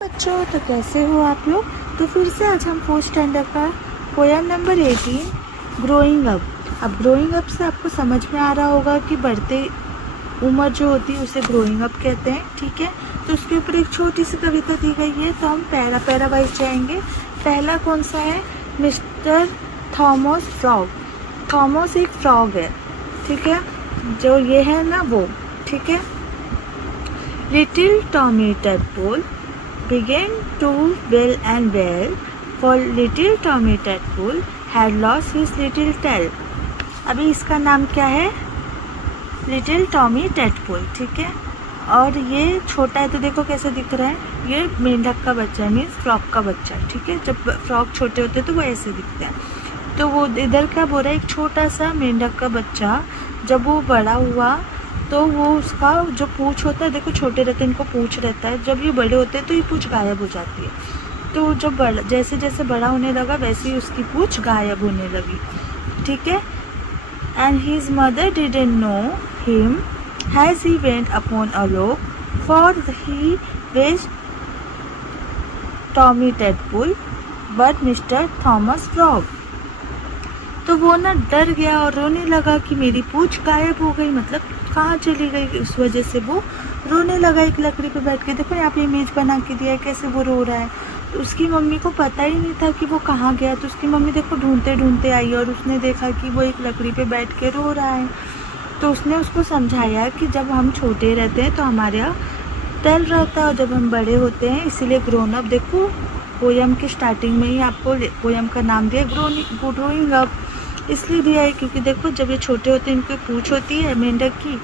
बच्चों, तो कैसे हो आप लोग। तो फिर से आज हम 4th स्टैंडर्ड का पोएम नंबर 18 ग्रोइंग अप। अब ग्रोइंग अप से आपको समझ में आ रहा होगा कि बढ़ते उम्र जो होती है उसे ग्रोइंग अप कहते हैं। ठीक है, तो उसके ऊपर एक छोटी सी कविता दी गई है, तो हम पैरा वाइज जाएंगे। पहला कौन सा है, मिस्टर थॉमस फ्रॉग। थॉमस एक फ्रॉग है, ठीक है, जो ये है ना वो, ठीक है। Little Tommy tadpole began to well and well, for little Tommy Tadpole had lost his little tail. अभी इसका नाम क्या है, लिटिल टॉमी टैडपोल, ठीक है। और ये छोटा है तो देखो कैसे दिख रहा है, ये मेंढक का बच्चा है, मीन्स फ्रॉग का बच्चा है, ठीक है। जब फ्रॉग छोटे होते हैं तो वो ऐसे दिखते हैं। तो वो इधर क्या बोल रहा है, एक छोटा सा मेंढक का बच्चा जब वो बड़ा हुआ तो वो उसका जो पूँछ होता है, देखो छोटे रहते हैं इनको पूँछ रहता है, जब ये बड़े होते हैं तो ये पूँछ गायब हो जाती है। तो जब जैसे जैसे बड़ा होने लगा वैसे ही उसकी पूँछ गायब होने लगी, ठीक है। And his mother didn't know him has he went upon a lock, for he was Tommy Tadpole but mister Thomas Frog. तो वो ना डर गया और रोने लगा कि मेरी पूँछ गायब हो गई, मतलब कहाँ चली गई। उस वजह से वो रोने लगा एक लकड़ी पे बैठ के। देखो यहाँ पे इमेज बना के दिया है कैसे वो रो रहा है। तो उसकी मम्मी को पता ही नहीं था कि वो कहाँ गया। तो उसकी मम्मी देखो ढूंढते ढूंढते आई और उसने देखा कि वो एक लकड़ी पे बैठ के रो रहा है। तो उसने उसको समझाया कि जब हम छोटे रहते हैं तो हमारे यहाँ टेल रहता है, और जब हम बड़े होते हैं इसीलिए ग्रोन अप। देखो पोएम की स्टार्टिंग में ही आपको पोएम का नाम दिया ग्रोइंग अप, इसलिए दिया है क्योंकि देखो जब ये छोटे होते हैं इनकी पूँछ होती है मेंढक की,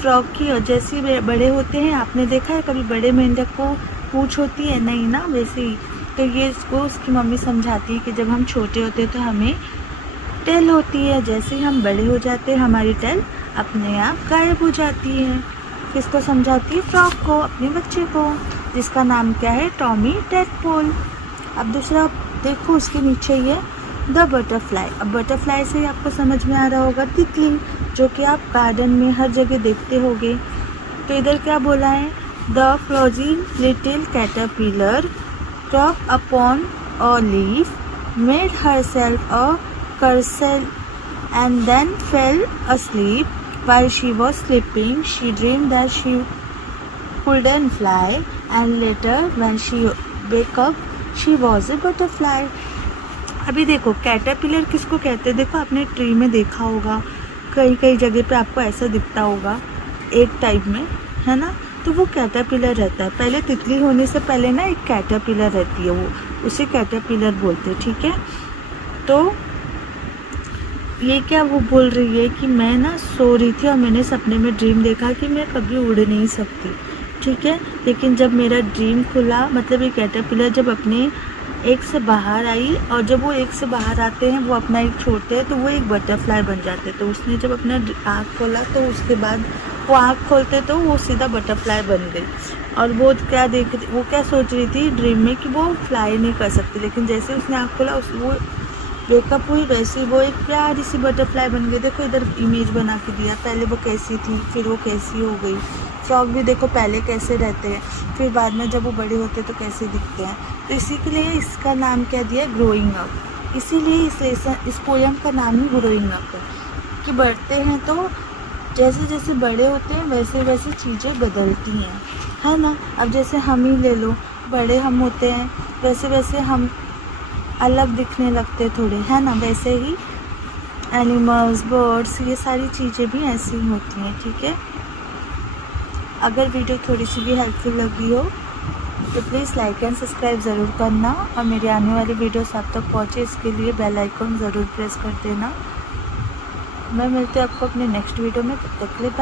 फ्रॉग की, और जैसे ही बड़े होते हैं, आपने देखा है कभी बड़े मेंढक को पूँछ होती है, नहीं ना, वैसे ही। तो ये इसको उसकी मम्मी समझाती है कि जब हम छोटे होते हैं तो हमें टेल होती है, जैसे ही हम बड़े हो जाते हैं हमारी टेल अपने आप गायब हो जाती है। किसको समझाती है, फ्रॉग को, अपने बच्चे को, जिसका नाम क्या है, टॉमी टैडपोल। अब दूसरा देखो उसके नीचे ये द बटरफ्लाई। अब बटरफ्लाई से आपको समझ में आ रहा होगा तितली, जो कि आप गार्डन में हर जगह देखते होगे। तो इधर क्या बोला है, the fluffy little caterpillar top upon a leaf made her self a chrysalis and then fell asleep. While she was sleeping, she dreamed that she couldn't fly, and later when she woke up, she was a butterfly. अभी देखो caterpillar किसको कहते हैं, देखो आपने tree में देखा होगा, कई कई जगह पे आपको ऐसा दिखता होगा एक टाइप में, है ना। तो वो कैटरपिलर रहता है। पहले तितली होने से पहले ना एक कैटरपिलर रहती है, वो उसे कैटरपिलर बोलते हैं, ठीक है। तो ये क्या वो बोल रही है कि मैं ना सो रही थी और मैंने सपने में ड्रीम देखा कि मैं कभी उड़ नहीं सकती, ठीक है। लेकिन जब मेरा ड्रीम खुला, मतलब ये कैटरपिलर जब अपने एक से बाहर आई, और जब वो एक से बाहर आते हैं वो अपना एक छोड़ते हैं तो वो एक बटरफ्लाई बन जाते हैं। तो उसने जब अपना आँख खोला तो उसके बाद वो आँख खोलते तो वो सीधा बटरफ्लाई बन गई। और वो क्या सोच रही थी ड्रीम में कि वो फ्लाई नहीं कर सकती, लेकिन जैसे उसने आँख खोला वो वेकअप हुई, वैसे वो एक प्यारी सी बटरफ्लाई बन गई। देखो इधर इमेज बना के दिया, पहले वो कैसी थी फिर वो कैसी हो गई। फ्रॉग भी देखो पहले कैसे रहते हैं, फिर बाद में जब वो बड़े होते हैं तो कैसे दिखते हैं। तो इसी के लिए इसका नाम क्या दिया, ग्रोइंग अप। इसीलिए इस पोएम का नाम ही ग्रोइंग अप है, कि बढ़ते हैं तो जैसे जैसे बड़े होते हैं वैसे वैसे चीज़ें बदलती हैं, है ना। अब जैसे हम ही ले लो, बड़े हम होते हैं वैसे वैसे हम अलग दिखने लगते थोड़े, है ना। वैसे ही एनिमल्स, बर्ड्स, ये सारी चीज़ें भी ऐसी ही होती हैं, ठीक है। अगर वीडियो थोड़ी सी भी हेल्पफुल लगी हो तो प्लीज़ लाइक एंड सब्सक्राइब ज़रूर करना, और मेरी आने वाली वीडियोस आप तक पहुँचे इसके लिए बेल आइकन ज़रूर प्रेस कर देना। मैं मिलती हूँ आपको अपने नेक्स्ट वीडियो में, तब तक के लिए बाय।